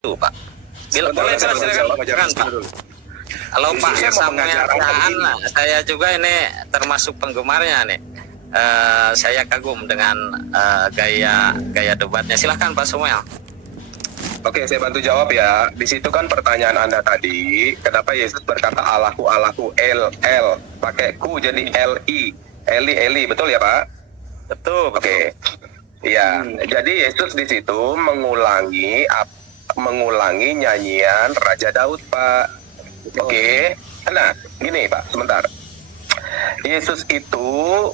Itu, Pak. Bila boleh saya silakan Pak. Kalau Pak Samuel saya juga ini termasuk penggemarnya nih. Saya kagum dengan gaya debatnya. Silahkan Pak Samuel. Oke, saya bantu jawab ya. Di situ kan pertanyaan Anda tadi, kenapa Yesus berkata Allahku, Allahku, pakai ku jadi Li, Eli, betul ya Pak? Betul. Oke. Ya, jadi Yesus di situ mengulangi nyanyian Raja Daud, Pak. Oke. Nah, gini Pak, sebentar. Yesus itu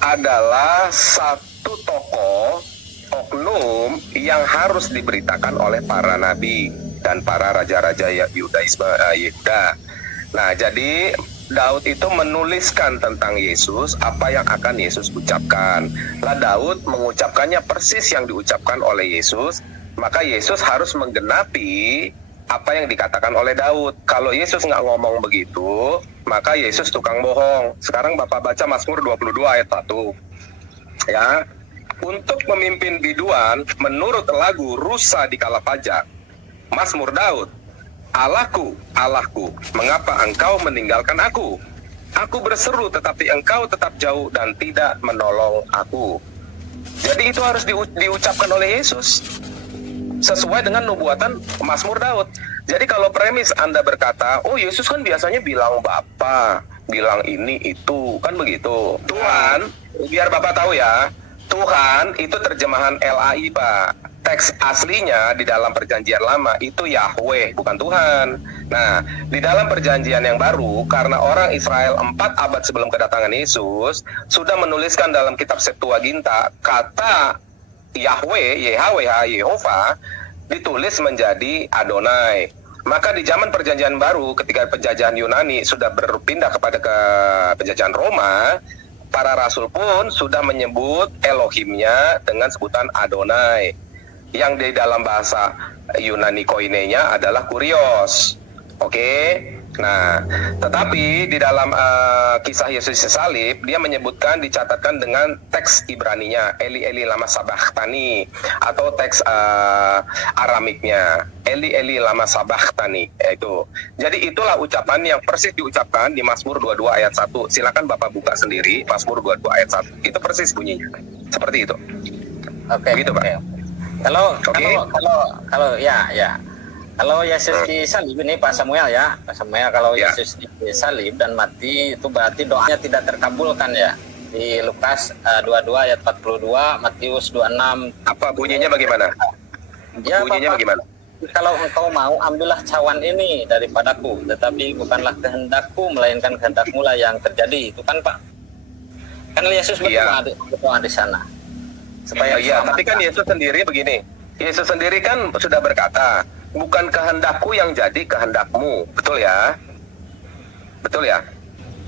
adalah satu tokoh oknum yang harus diberitakan oleh para nabi dan para raja-raja Yehuda. Nah, jadi Daud itu menuliskan tentang Yesus, apa yang akan Yesus ucapkan. Lah Daud mengucapkannya persis yang diucapkan oleh Yesus, maka Yesus harus menggenapi apa yang dikatakan oleh Daud. Kalau Yesus nggak ngomong begitu, maka Yesus tukang bohong. Sekarang Bapak baca Mazmur 22 ayat 1. Ya. Untuk memimpin biduan menurut lagu Rusa di Kala Pajak, Mazmur Daud, Allahku, Allahku, mengapa engkau meninggalkan aku? Aku berseru tetapi engkau tetap jauh dan tidak menolong aku. Jadi itu harus diucapkan oleh Yesus sesuai dengan nubuatan Mazmur Daud. Jadi kalau premis Anda berkata, oh Yesus kan biasanya bilang Bapa, bilang ini itu, kan begitu. Tuhan, biar Bapak tahu ya, Tuhan itu terjemahan LAI, Pak. Teks aslinya di dalam perjanjian lama itu Yahweh, bukan Tuhan. Nah, di dalam perjanjian yang baru, karena orang Israel 4 abad sebelum kedatangan Yesus sudah menuliskan dalam kitab Septuaginta kata Yahweh, Yehovah ditulis menjadi Adonai. Maka di zaman perjanjian baru, ketika penjajahan Yunani sudah berpindah kepada penjajahan Roma, para rasul pun sudah menyebut Elohimnya dengan sebutan Adonai, yang di dalam bahasa Yunani koinenya adalah Kurios. Oke. Nah, tetapi di dalam kisah Yesus salib, dia menyebutkan, dicatatkan dengan teks Ibraninya Eli Eli lama sabachthani, atau teks Aramiknya Eli Eli lama sabachthani, itu. Jadi itulah ucapan yang persis diucapkan di Mazmur 22 ayat 1. Silakan Bapak buka sendiri Mazmur 22 ayat 1. Itu persis bunyinya. Seperti itu. Oke. Begitu, Pak. Kalau kalau Yesus disalib ini Pak Samuel ya, Pak Samuel, kalau Yesus disalib dan mati itu berarti doanya tidak terkabulkan ya. Di Lukas 22 ayat 42, Matius 26. Apa bunyinya bagaimana? Ya, bunyinya Bapak, bagaimana? kalau engkau mau, ambillah cawan ini daripadaku, tetapi bukanlah kehendakku, melainkan kehendakmu lah yang terjadi. Itu kan Pak. Kan Yesus berdoa di sana. Supaya tapi kan Yesus sendiri begini. Yesus sendiri kan sudah berkata, bukan kehendakku yang jadi kehendakmu, betul ya? Betul ya?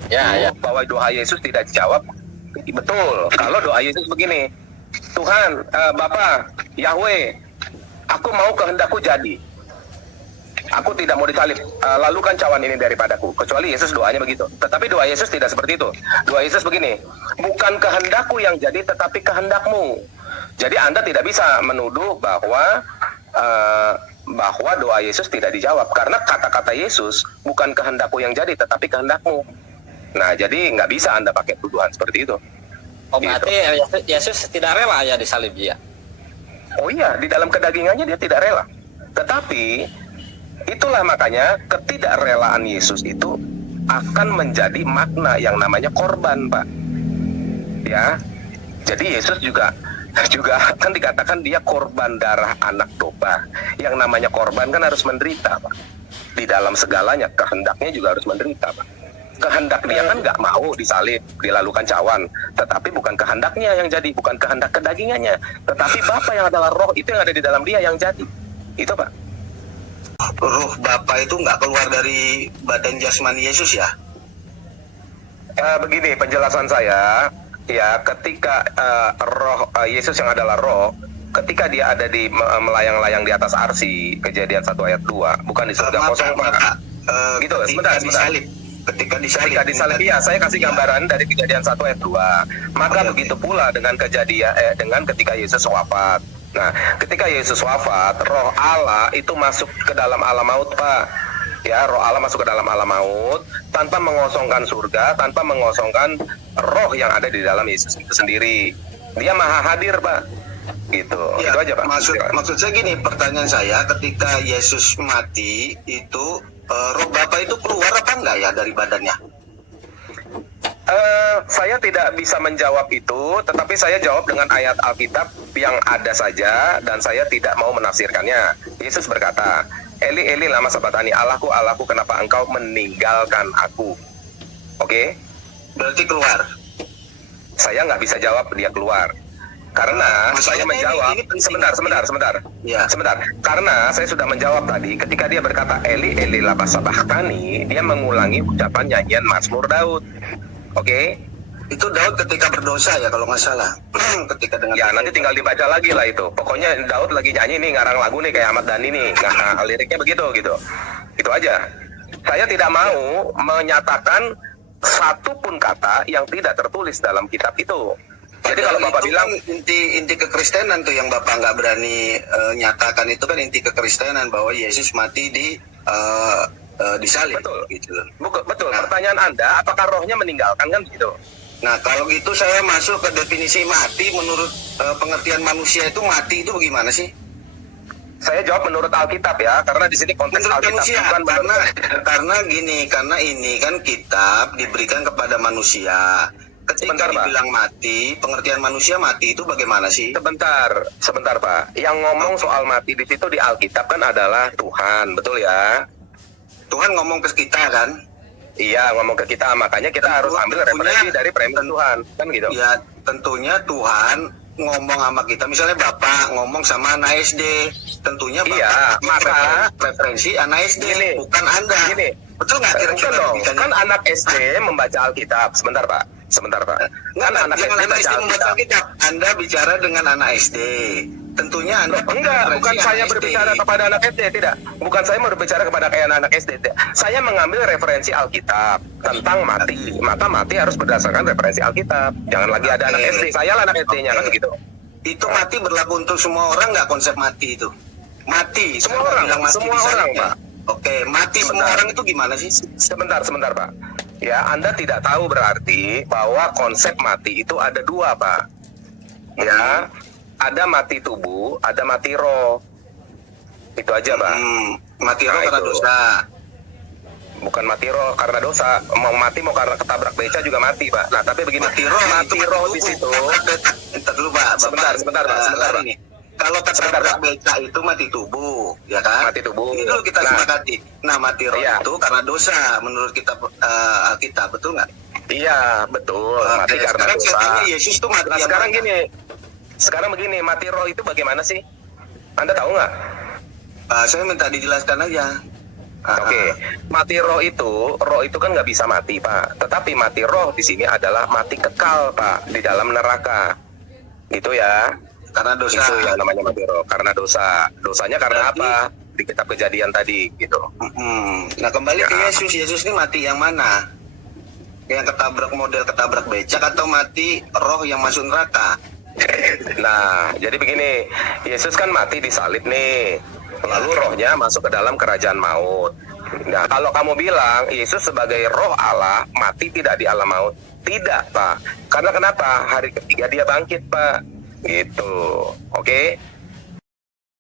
Ya. Bahwa doa Yesus tidak dijawab, betul. Kalau doa Yesus begini, Tuhan, Bapa, Yahweh, aku mau kehendakku jadi. Aku tidak mau disalib. Lalukan cawan ini daripadaku. Kecuali Yesus doanya begitu. Tetapi doa Yesus tidak seperti itu. Doa Yesus begini, bukan kehendakku yang jadi, tetapi kehendakmu. Jadi Anda tidak bisa menuduh bahwa doa Yesus tidak dijawab, karena kata-kata Yesus bukan kehendakku yang jadi tetapi kehendakmu. Nah, jadi nggak bisa Anda pakai tuduhan seperti itu. Oh, berarti Yesus tidak rela ya disalib dia? Oh iya, di dalam kedagingannya dia tidak rela. Tetapi itulah makanya ketidakrelaan Yesus itu akan menjadi makna yang namanya korban, Pak. Ya, jadi Yesus juga kan dikatakan dia korban darah anak domba. Yang namanya korban kan harus menderita, Pak. Di dalam segalanya kehendaknya juga harus menderita, Pak. Kehendak dia kan nggak mau disalib, dilalukan cawan, tetapi bukan kehendaknya yang jadi, bukan kehendak kedagingannya, tetapi Bapa yang adalah roh itu yang ada di dalam dia yang jadi. Itu, Pak. Roh Bapa itu nggak keluar dari badan jasmani Yesus ya? Begini penjelasan saya. Ya, ketika roh Yesus yang adalah roh, ketika dia ada di melayang-layang di atas arsi, Kejadian 1 ayat 2, bukan di surga kosong, Pak. Gitu, sebentar. Ketika disalib, ya, saya kasih gambaran dari Kejadian 1 ayat 2. Maka begitu pula dengan dengan ketika Yesus wafat. Nah, ketika Yesus wafat, roh Allah itu masuk ke dalam alam maut, Pak. Ya, roh Allah masuk ke dalam alam maut tanpa mengosongkan surga, tanpa mengosongkan roh yang ada di dalam Yesus itu sendiri. Dia maha hadir, Pak. Gitu. Ya, Itu aja, Pak. maksud saya gini, pertanyaan saya, ketika Yesus mati itu roh Bapa itu keluar apa enggak ya dari badannya? Saya tidak bisa menjawab itu, tetapi saya jawab dengan ayat Alkitab yang ada saja, dan saya tidak mau menafsirkannya. Yesus berkata, Eli, Eli, lama sabatani, Allahku, Allahku, kenapa engkau meninggalkan aku? Oke? Berarti keluar. Saya nggak bisa jawab dia keluar. Karena saya Maksudnya menjawab, ini penting. sebentar. Ya. Sebentar, karena saya sudah menjawab tadi, ketika dia berkata, Eli, Eli, lama sabatani, dia mengulangi ucapan nyanyian Mazmur Daud. Oke? Itu Daud ketika berdosa ya kalau nggak salah. Ketika dengan Ya nanti tinggal dibaca lagi lah itu. Pokoknya Daud lagi nyanyi nih, ngarang lagu nih kayak Ahmad Dhani nih. Nah, liriknya begitu gitu. Itu aja. Saya tidak mau menyatakan satu pun kata yang tidak tertulis dalam kitab itu. Jadi kalau Bapak itu bilang kan inti kekristenan tuh yang Bapak nggak berani nyatakan, itu kan inti kekristenan bahwa Yesus mati di salib. betul, Gitu. betul. Nah. Pertanyaan Anda, apakah rohnya meninggalkan kan gitu? Nah, kalau gitu saya masuk ke definisi mati menurut pengertian manusia itu mati itu bagaimana sih? Saya jawab menurut Alkitab ya, karena di sini konteks Menurut Alkitab manusia, bukan menurut- karena ini kan kitab diberikan kepada manusia. Ketika Sebentar, Pak. dibilang mati, pengertian manusia mati itu bagaimana sih? Sebentar Pak. Yang ngomong soal mati di situ di Alkitab kan adalah Tuhan, betul ya? Tuhan ngomong ke kita kan? Iya, ngomong ke kita, makanya kita harus ambil referensi dari premis Tuhan, kan gitu. Ya, tentunya Tuhan ngomong sama kita. Misalnya Bapak ngomong sama anak SD, tentunya Bapak Iya, pakai maka- referensi anak SD, Gini, bukan Anda. gini. Betul nggak Bukan kira-kira? dong, logikanya? kan anak SD membaca Alkitab. Sebentar Pak. Nggak, Kan anak jangan SD anak baca SD membaca Alkitab. Alkitab. Anda bicara dengan anak SD. Tentunya Anda pakai Enggak, referensi bukan anak saya SD. berbicara kepada anak SD, tidak. Bukan saya berbicara kepada kayak anak SD. Tidak. Saya mengambil referensi Alkitab tentang mati. Maka mati harus berdasarkan referensi Alkitab. Jangan lagi ada anak Oke. SD. Saya lah anak SD-nya kan Oke. begitu. Itu mati berlaku untuk semua orang nggak konsep mati itu? Mati, Semua saya nggak orang, bilang mati semua di sana, orang, ya. Pak. Oke, mati semua Sebentar. orang itu gimana sih? Sebentar Pak. Ya, Anda tidak tahu berarti bahwa konsep mati itu ada dua, Pak. Ya, ada mati tubuh, ada mati roh. Itu aja, Pak. Mati roh Nah, karena itu. dosa. Bukan mati roh karena dosa. Mau mati mau karena ketabrak beca juga mati, Pak. Nah, tapi begini, Mati roh, mati itu roh tubuh. di situ. Bentar dulu Pak. Sebentar, Pak. Sebentar, Pak. Ini. Kalau Sebentar, ketabrak Pak. beca itu mati tubuh, ya kan? Mati tubuh. Ini dulu kita Nah. sepakati. Nah, mati roh Iya. itu karena dosa menurut kita Alkitab, betul nggak? Iya, betul. Mati Oke, karena sekarang dosa. katanya Yesus tuh mati Nah, yang sekarang mana? gini. Sekarang begini, mati roh itu bagaimana sih? Anda tahu nggak? Saya minta dijelaskan aja. Oke, mati roh itu kan nggak bisa mati, Pak. Tetapi mati roh di sini adalah mati kekal, Pak, di dalam neraka. Gitu ya. Karena dosa. Itu yang namanya mati roh, karena dosa. Dosanya karena Berarti- apa? Di kitab Kejadian tadi, gitu. Nah, kembali ke Ya. Yesus. Yesus ini mati yang mana? Yang model ketabrak becak atau mati roh yang masuk neraka? Nah, jadi begini, Yesus kan mati di salib nih. Lalu rohnya masuk ke dalam kerajaan maut. Nah, kalau kamu bilang Yesus sebagai roh Allah mati tidak di alam maut, tidak, Pak. Karena kenapa? Hari ketiga dia bangkit, Pak. Gitu. Oke?